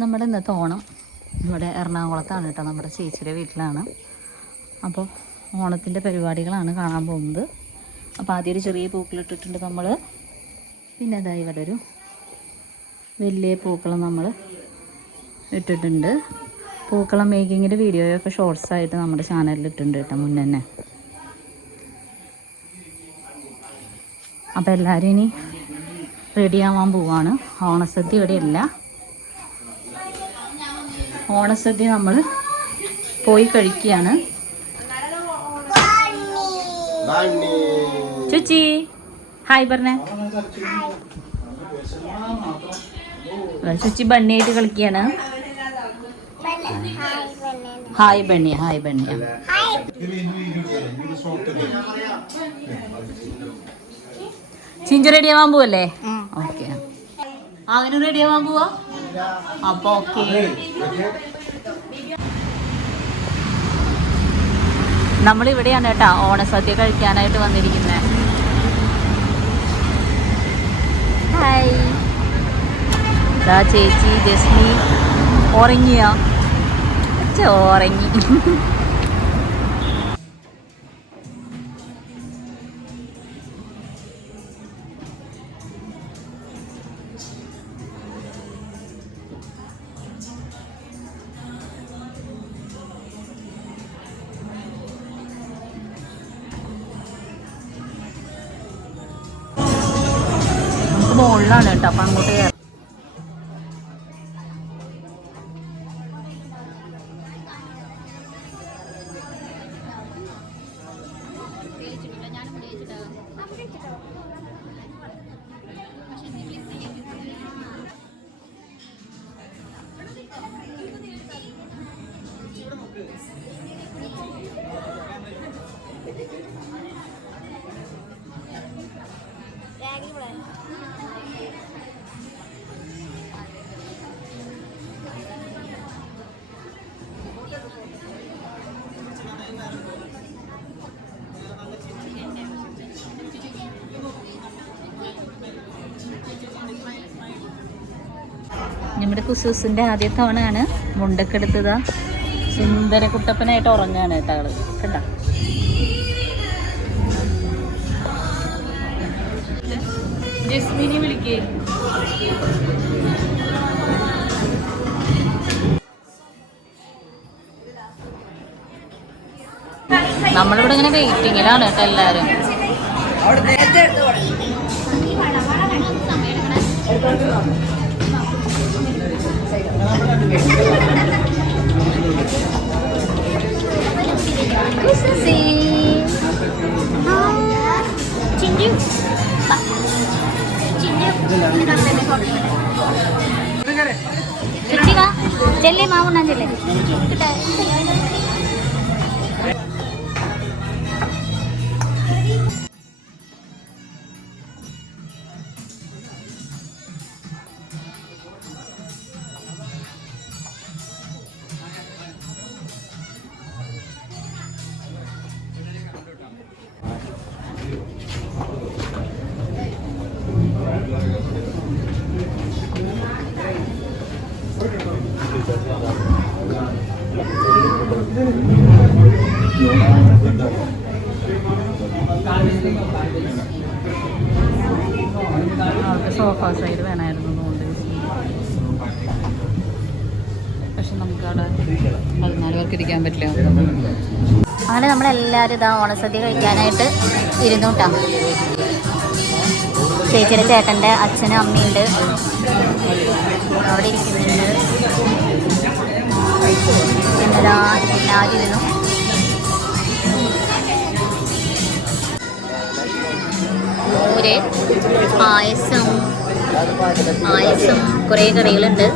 നമ്മുടെ ഇന്നത്തെ ഓണം ഇവിടെ എറണാകുളത്താണ് കേട്ടോ നമ്മുടെ ചേച്ചിയുടെ വീട്ടിലാണ്. അപ്പോൾ ഓണത്തിന്റെ പരിപാടികളാണ് കാണാൻ പോകുന്നത്. അപ്പോൾ ആദ്യം ഒരു ചെറിയ പൂക്കളിട്ടിട്ടുണ്ട് നമ്മൾ. പിന്നെ അതാ ഇവിടെ ഒരു വലിയ പൂക്കളം നമ്മൾ ഇട്ടിട്ടുണ്ട്. പൂക്കളം മേക്കിങ്ങിന്റെ വീഡിയോയൊക്കെ ഷോർട്സ് ആയിട്ട് നമ്മുടെ ചാനലിൽ ഇട്ടിട്ടുണ്ട് കേട്ടോ മുന്നേ തന്നെ. അപ്പോൾ എല്ലാവരും ഇനി റെഡിയാവാൻ പോവാണ്. ഓണസദ്യ ഇവിടെ ഇല്ല ഓണസദ്യ നമ്മൾ പോയി കഴിക്കുകയാണ്. ചുച്ചി ഹായ് പറഞ്ഞേ. ചുച്ചി ബണ്ണിയായിട്ട് കളിക്കുകയാണ്. ഹായ് ബണ്ണിയ ഹായ് ബണ്ണിയ ചിഞ്ചു റെഡിയാവാൻ ആവാൻ പോവല്ലേ? ഓക്കെ. അവന് റെഡിയാവാൻ ആവാൻ പോവാ? അപ്പൊ ഓക്കെ. നമ്മളിവിടെയാണ് കേട്ടാ ഓണസദ്യ കഴിക്കാനായിട്ട് വന്നിരിക്കുന്നത് ഹായ് ദാ ചേച്ചി ജസ്മി ഉറങ്ങിയോ? ഉറങ്ങി. നമുക്ക് മുകളിലാണ് കേട്ടോ അപ്പം അങ്ങോട്ട് കയറാം നമ്മുടെ കുസൂസിന്റെ ആദ്യ തവണയാണ് മുണ്ടൊക്കെ എടുത്തതാ. സുന്ദര കുട്ടപ്പനായിട്ട് ഉറങ്ങാണ് കേട്ടോ ആൾ. കണ്ട? നമ്മളിവിടെ ഇങ്ങനെ വെയിറ്റിങ്ങിലാണ് കേട്ടോ എല്ലാവരും അവിടെ നേരത്തെ എടുത്തു ചെല്ലി മാവുണ്ണാൻ ചെല്ലേ. സോഫ സൈഡ് വേണമായിരുന്നു പക്ഷെ നമുക്ക് അവിടെ പതിനാല് പേർക്ക് ഇരിക്കാൻ പറ്റില്ല. അങ്ങനെ നമ്മളെല്ലാവരും ഇതാ ഓണസദ്യ കഴിക്കാനായിട്ട് ഇരുന്നു കേട്ടോ ചേച്ചിയുടെ ചേട്ടന്റെ അച്ഛനും അമ്മയുണ്ട്. അവിടെ ഇരിക്കുന്നുണ്ട്. പിന്നെ ദാ എല്ലാവരും മോര് പായസം പായസം കുറേ കറികളുണ്ട്.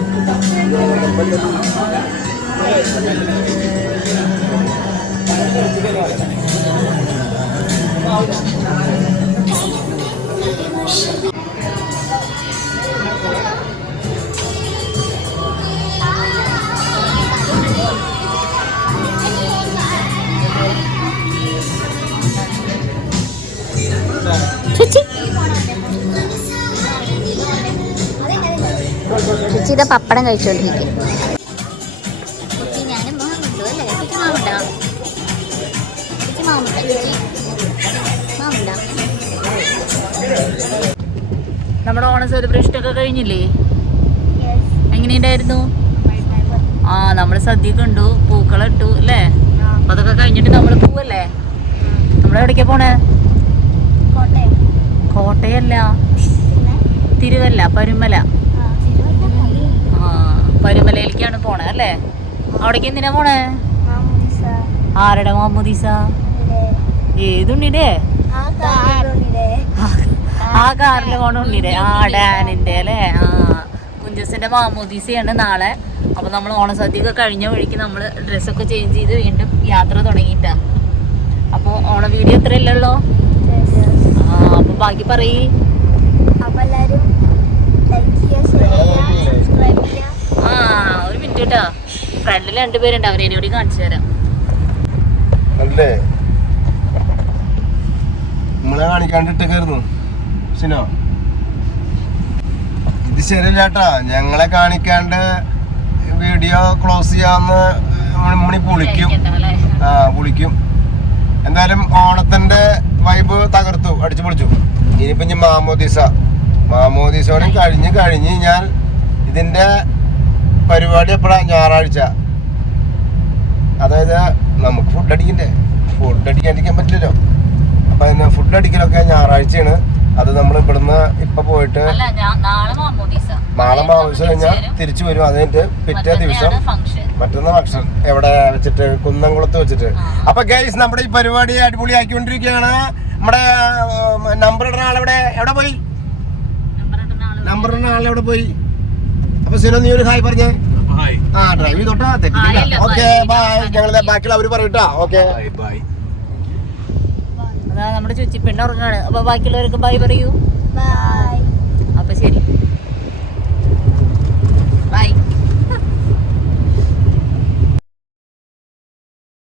മാമുണ്ടോ പപ്പടം കഴിച്ചുകൊണ്ടിരിക്കും നമ്മുടെ ഓണം സെലിബ്രേഷൻ ഒക്കെ കഴിഞ്ഞില്ലേ? എങ്ങനെയുണ്ടായിരുന്നു? ആ നമ്മൾ സദ്യ കണ്ടു പൂക്കളിട്ടു അല്ലേ? അതൊക്കെ കഴിഞ്ഞിട്ട് നമ്മൾ പോവല്ലേ? നമ്മൾ എവിടേക്കാ പോണേ? കോട്ടയം. കോട്ടയല്ല. തിരുവല്ല പരുമല. പരുമലയിലേക്കാണ് പോണേ അല്ലേ? അവിടേക്ക് എന്തിനാ പോണേ? ആരുടെ മാമുദീസ? ഏതുണ്ണിടേ? ആ കാറിൽ പോണ ഉണ്ണിടേ. ആ ഡാനിന്റെ അല്ലേ? ആ കുഞ്ചസിന്റെ മാമോദീസയാണ് നാളെ. അപ്പൊ നമ്മൾ ഓണസദ്യയൊക്കെ കഴിഞ്ഞ വഴിക്ക് നമ്മൾ ഡ്രസ്സൊക്കെ ചേഞ്ച് ചെയ്ത് വീണ്ടും യാത്ര തുടങ്ങിയിട്ടാ. അപ്പൊ ഓണ വീഡിയോ എത്രയല്ലോ ആ അപ്പൊ ബാക്കി പറയ്. ഫ്രണ്ടിൽ രണ്ടുപേരുണ്ട് അവരെ കൂടി കാണിച്ചു തരാം അല്ലേ നമ്മളെ കാണിക്കാണ്ടിട്ടേക്കായിരുന്നു സിനോ ഇത് ഞങ്ങളെ കാണിക്കാണ്ട് വീഡിയോ ക്ലോസ് ചെയ്യാന്ന് മണി പൊളിക്കും ആ പൊളിക്കും എന്തായാലും ഓണത്തിന്റെ വൈബ് തകർത്തു അടിച്ചു പൊളിച്ചു ഇനിയിപ്പോ ഞാൻ മാമോദീസ മാമോദീസോടെ കഴിഞ്ഞ് കഴിഞ്ഞ് ഞാൻ ഇതിന്റെ പരിപാടി എപ്പോഴാ ഞായറാഴ്ച അതായത് നമുക്ക് ഫുഡ് അടിക്കണ്ടേ? ഫുഡ് അടിക്കാണ്ടിരിക്കാൻ പറ്റില്ലല്ലോ. അപ്പൊ അതിന് ഫുഡ് അടിക്കലൊക്കെ ഞായറാഴ്ചയാണ്. അത് നമ്മൾ ഇവിടുന്ന് ഇപ്പൊ പോയിട്ട് നാളെ മാമോദീസ. കഴിഞ്ഞാൽ തിരിച്ചു വരും. അതിന്റെ പിറ്റേ ദിവസം മറ്റൊന്ന് മറ്റന്നാ ഭക്ഷണം എവിടെ വെച്ചിട്ട്? കുന്നംകുളത്ത് വെച്ചിട്ട്. അപ്പൊ ഗൈസ് നമ്മുടെ ഈ പരിപാടി അടിപൊളിയാക്കിക്കൊണ്ടിരിക്കുകയാണ്. നമ്മുടെ നമ്പർ ഇടുന്ന ആളെവിടെ എവിടെ? പോയി? നമ്പർ ഇടുന്ന ആളെവിടെ പോയി? അപ്പൊ സിനോ നീ ഒരു ഹായ് പറഞ്ഞേ. ആ ഡ്രൈവ് ചെയ്തോട്ടാ. തെറ്റില്ല ഓക്കെ. ബൈ ഞങ്ങൾ ബാക്കിയുള്ള അവർ പറയട്ടാ ഓക്കെ നമ്മുടെ ചുച്ചിപ്പിണ്ട് ഉറങ്ങാണ്. അപ്പൊ ബാക്കിയുള്ളവർക്ക് ബൈ പറയൂ. ബൈ അപ്പൊ ശരി.